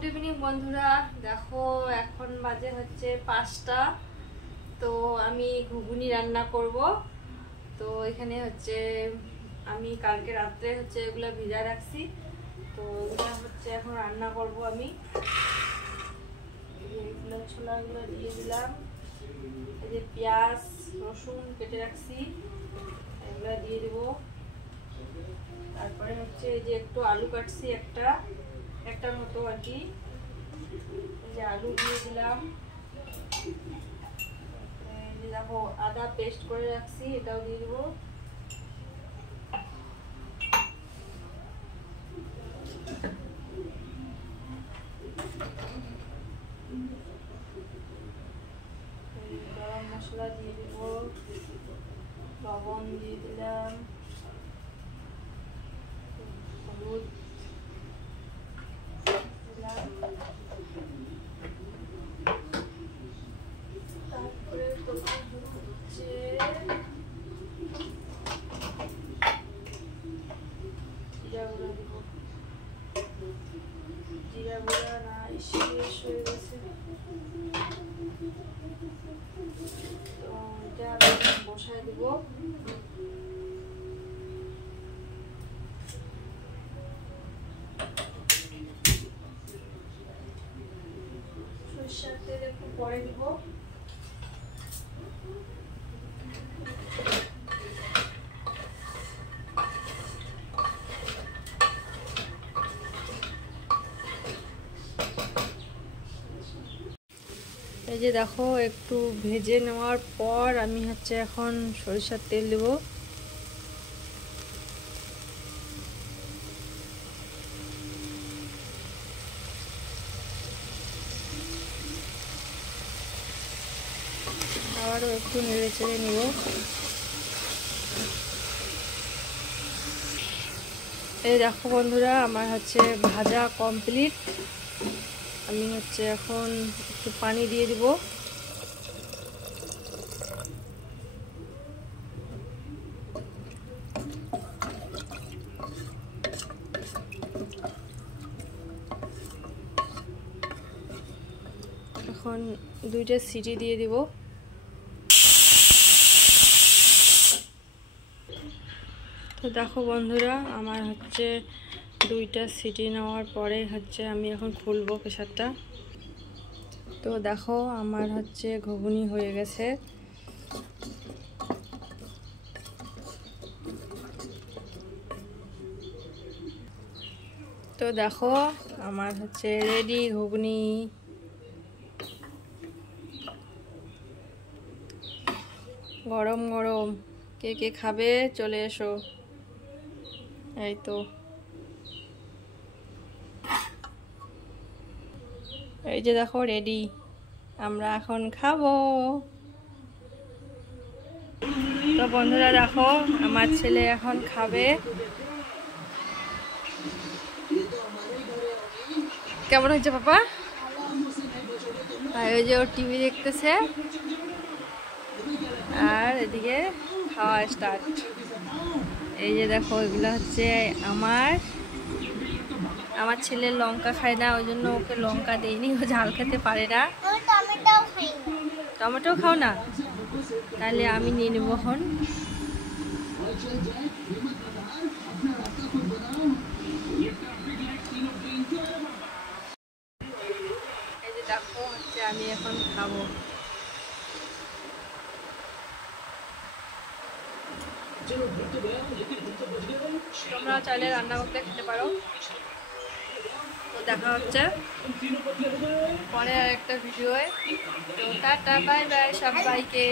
Good evening বন্ধুরা। দেখো এখন বাজে হচ্ছে 5টা। তো আমি ঘুগনি রান্না করব। তো এখানে হচ্ছে আমি কালকে রাত্রে হচ্ছে এগুলো ভিজা রাখছি। তো এগুলো হচ্ছে এখন রান্না করব আমি। এগুলো ছোলাগুলো দিয়ে দিলাম, এই যে পেঁয়াজ রসুন কেটে রাখছি এগুলো দিয়ে দেবো। তারপরে হচ্ছে এই যে একটু আলু কাটছি, একটা মতো আর কি, এই যে আলু দিয়ে দিলাম। এই যে দেখো আদা পেস্ট করে রাখছি, এটাও দিয়ে দেবো। গরম মশলা দিয়ে দেবো, লবণ দিয়ে দিলাম, হলুদ দিলাম, তারপরে তোমার হচ্ছে জিরা গুঁড়া দিব। জিরা গুঁড়া না শেষ হয়ে গেছে, তো এটা বসায় দিব। সরিষার তেল একটু পরে দিব। এই যে দেখো একটু ভেজে নেওয়ার পর আমি হচ্ছে এখন সরিষার তেল দেব। আবারও একটু নেড়ে চেড়ে নেব। এই দেখো বন্ধুরা, আমার হচ্ছে ভাজা কমপ্লিট। আমি হচ্ছে এখন একটু পানি দিয়ে দিব। এখন 2টা সিটি দিয়ে দিব। তো দেখো বন্ধুরা, আমার হচ্ছে 2টা সিটি নেওয়ার পরে হচ্ছে আমি এখন খুলবো প্রেসারটা। তো দেখো আমার হচ্ছে ঘুগনি হয়ে গেছে। তো দেখো আমার হচ্ছে রেডি ঘুগনি। গরম গরম কে কে খাবে চলে এসো। এই তো এই যে দেখো রেডি, আমরা এখন খাবো। তো বন্ধুরা দেখো আমার ছেলে এখন খাবে। কেমন হয়েছে পাপা? আর ওই যে ওর টিভি দেখতেছে, আর এদিকে খাওয়া স্টার্ট। এই যে দেখো এগুলো হচ্ছে আমার ছেলে লঙ্কা খায় না, ওই জন্য ওকে লঙ্কা দেইনি, ও ঝাল খেতে পারে না। টমেটো খাও না? তাহলে আমি নিয়ে নেবো এখন। এই যে দেখো হচ্ছে আমি এখন খাবো। তোমরা চাইলে রান্না করতে খেতে পারো। তো দেখা হচ্ছে পরে আর একটা ভিডিওয়ে। তো টাটা বাই বাই সবাইকে।